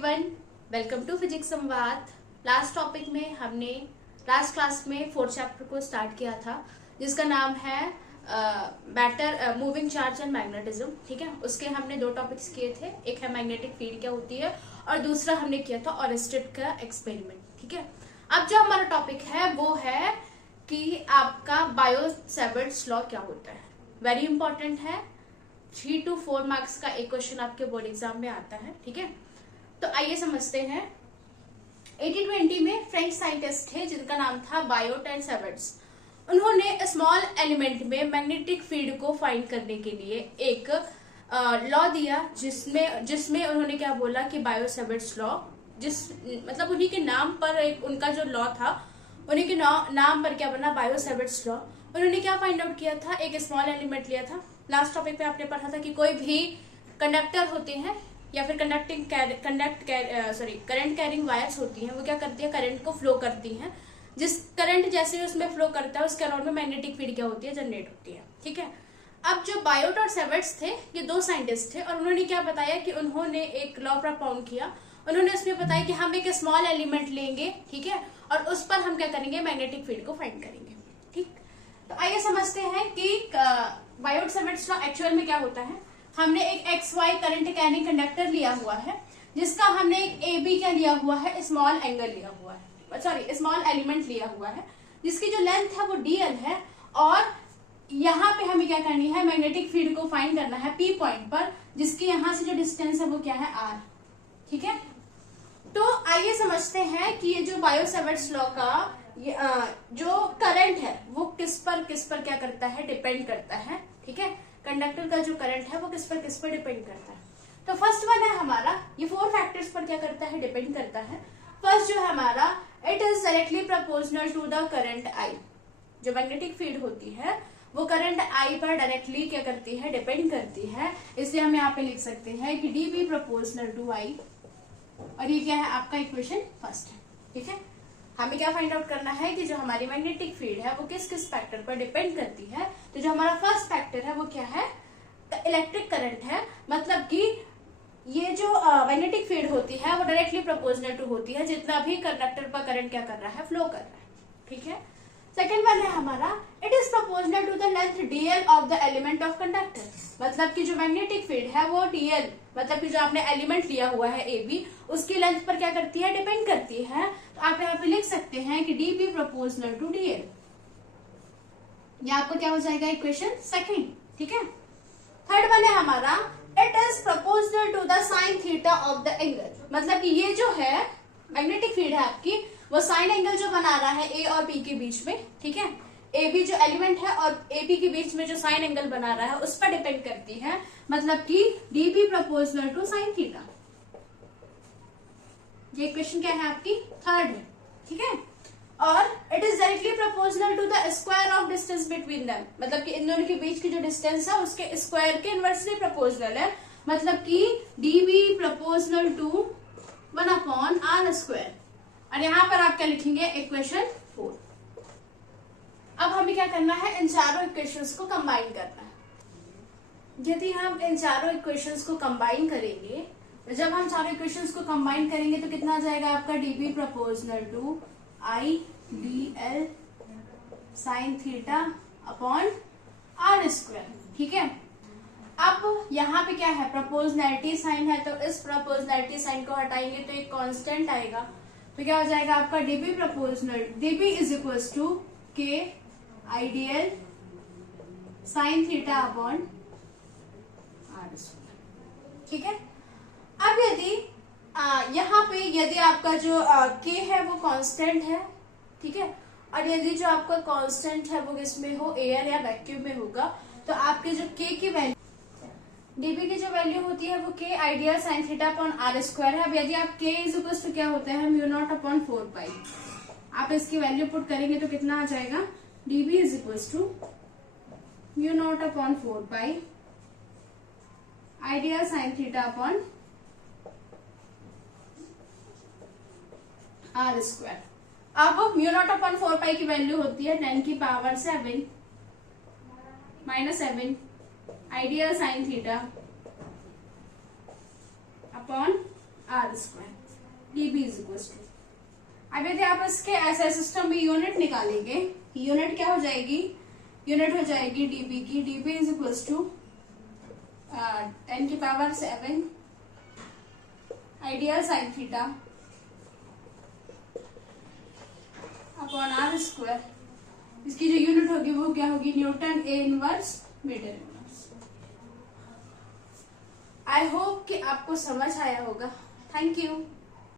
Everyone, welcome to physics Samvad. Last topic में हमने last class में फोर्थ चैप्टर को स्टार्ट किया था जिसका नाम है बैटर मूविंग चार्ज एंड मैग्नेटिज्म। ठीक है, उसके हमने दो टॉपिक्स किए थे, एक है मैग्नेटिक फील्ड क्या होती है और दूसरा हमने किया था ऑरेस्टेड का एक्सपेरिमेंट। ठीक है, अब जो हमारा टॉपिक है वो है कि आपका बायो-सेवर्ट्स लॉ क्या होता है। वेरी इंपॉर्टेंट है, 3 to 4 मार्क्स का एक क्वेश्चन आपके बोर्ड एग्जाम में आता है। ठीक है, तो आइए समझते हैं। 1820 में फ्रेंच साइंटिस्ट थे जिनका नाम था बायो-सेवर्ट्स। उन्होंने स्मॉल एलिमेंट में मैग्नेटिक फील्ड को फाइंड करने के लिए एक लॉ दिया जिसमें उन्होंने क्या बोला कि बायो-सेवर्ट्स लॉ, मतलब उन्हीं के नाम पर एक उनका जो लॉ था, उन्हीं के नाम पर क्या बना, बायो-सेवर्ट्स लॉ। उन्होंने क्या फाइंड आउट किया था, एक स्मॉल एलिमेंट लिया था। लास्ट टॉपिक पे आपने पढ़ा था कि कोई भी कंडक्टर होते हैं या फिर करंट कैरिंग वायर्स होती हैं, वो क्या करती है, करंट को फ्लो करती हैं। जिस करंट जैसे उसमें फ्लो करता है उसके अराउंड में मैग्नेटिक फील्ड क्या होती है, जनरेट होती है। ठीक है, अब जो बायोट और सेवर्ट्स थे ये दो साइंटिस्ट थे और उन्होंने क्या बताया कि उन्होंने एक लॉ प्रपोज किया। उन्होंने उसमें बताया कि हम एक स्मॉल एलिमेंट लेंगे, ठीक है, और उस पर हम क्या करेंगे, मैग्नेटिक फील्ड को फाइंड करेंगे। ठीक, तो आइए समझते हैं कि बायोट-सेवर्ट्स लॉ एक्चुअल में क्या होता है। हमने एक XY करंट कैरिंग कंडक्टर लिया हुआ है जिसका हमने एक AB क्या लिया हुआ है, स्मॉल एंगल लिया हुआ है, सॉरी स्मॉल एलिमेंट लिया हुआ है जिसकी जो लेंथ है वो DL है और यहाँ पे हमें क्या करनी है, मैग्नेटिक फील्ड को फाइंड करना है P पॉइंट पर, जिसकी यहाँ से जो डिस्टेंस है वो क्या है, R। ठीक है, तो आइए समझते हैं कि ये जो बायो-सेवर्ट्स लॉ का जो करंट है वो किस पर क्या करता है, डिपेंड करता है। ठीक है, कंडक्टर का जो करंट है वो किस पर डिपेंड करता है। तो फर्स्ट वन है हमारा, ये 4 फैक्टर्स पर क्या करता है, डिपेंड करता है। फर्स्ट जो है हमारा, it is directly proportional to the current I। जो मैग्नेटिक फील्ड होती है वो करंट I पर डायरेक्टली क्या करती है, डिपेंड करती है। इसलिए हम यहाँ पे लिख सकते हैं कि DB प्रोपोर्शनल टू I, और ये क्या है आपका इक्वेशन फर्स्ट है। ठीक है, हमें क्या फाइंड आउट करना है कि जो हमारी मैग्नेटिक फील्ड है वो किस किस फैक्टर पर डिपेंड करती है। तो जो हमारा फर्स्ट फैक्टर है वो क्या है, इलेक्ट्रिक करंट है। मतलब कि ये जो मैग्नेटिक फील्ड होती है वो डायरेक्टली प्रोपोर्शनल टू होती है जितना भी कंडक्टर पर करंट क्या कर रहा है, फ्लो कर रहा है। ठीक है, सेकेंड वन है हमारा, it is proportional to the length DL of the element of conductor. मतलब कि जो मैग्नेटिक फील्ड है वो DL, मतलब कि जो आपने एलिमेंट लिया हुआ है AB, उसकी लेंथ पर क्या करती है, डिपेंड करती है। तो आप यहाँ पे लिख सकते हैं कि DB प्रोपोर्शनल टू DL। ये आपको क्या हो जाएगा, इक्वेशन सेकेंड। ठीक है, थर्ड वन है हमारा, it is proportional to the sine theta of the angle. मतलब कि ये जो है मैग्नेटिक फील्ड है आपकी, वो साइन एंगल जो बना रहा है A और B के बीच में, ठीक है, AB जो एलिमेंट है और AB के बीच में जो साइन एंगल बना रहा है उस पर डिपेंड करती है। मतलब कि DB proportional to sine theta. ये इक्वेशन क्या है आपकी, थर्ड है। ठीक है, और it is directly proportional to the square of distance between them. मतलब कि इन दोनों के बीच की जो डिस्टेंस है उसके स्क्वायर के इनवर्सली प्रोपोर्शनल है। मतलब कि DB प्रोपोर्शनल टू 1/r²। और यहाँ पर आप क्या लिखेंगे, इक्वेशन 4। अब हमें क्या करना है, इन चारों इक्वेशंस को कंबाइन करना है। यदि हम इन चारों इक्वेशंस को कंबाइन करेंगे, जब हम चारों इक्वेशंस को कंबाइन करेंगे तो कितना आ जाएगा आपका, DB proportional to IDL sine theta upon R²। ठीक है, अब यहाँ पे क्या है, प्रोपोर्शनैलिटी साइन है, तो इस प्रोपोर्शनैलिटी साइन को हटाएंगे तो एक कांस्टेंट आएगा। तो क्या हो जाएगा आपका, DB proportional, DB is equal to K IDL sine theta upon R²। ठीक है, अब यदि यहाँ पे यदि आपका जो K है वो कांस्टेंट है, ठीक है, और यदि जो आपका कांस्टेंट है वो किसमें हो, एयर या वैक्यूम में होगा, तो आपके जो K की वैल्यू, DB की जो वैल्यू होती है वो K ideal sine theta upon R² है। अब यदि आप K इज इक्वल टू क्या होता है, μ0 अपॉन 4π, आप इसकी वैल्यू पुट करेंगे तो कितना आ जाएगा, DB is equal to μ0 upon 4π ideal sine theta upon R²। अब μ0 अपॉन 4π की वैल्यू होती है 10⁻⁷ -7 ideal sine theta upon R square DB is equal to, अब यदि आप इसके ऐसे सिस्टम में यूनिट निकालेंगे, यूनिट क्या हो जाएगी, यूनिट हो जाएगी डीबी की, DB is equal to 10⁻⁷ ideal sine theta upon R square, इसकी जो यूनिट होगी वो क्या होगी, newton A inverse metre inverse. I hope कि आपको समझ आया होगा। Thank you.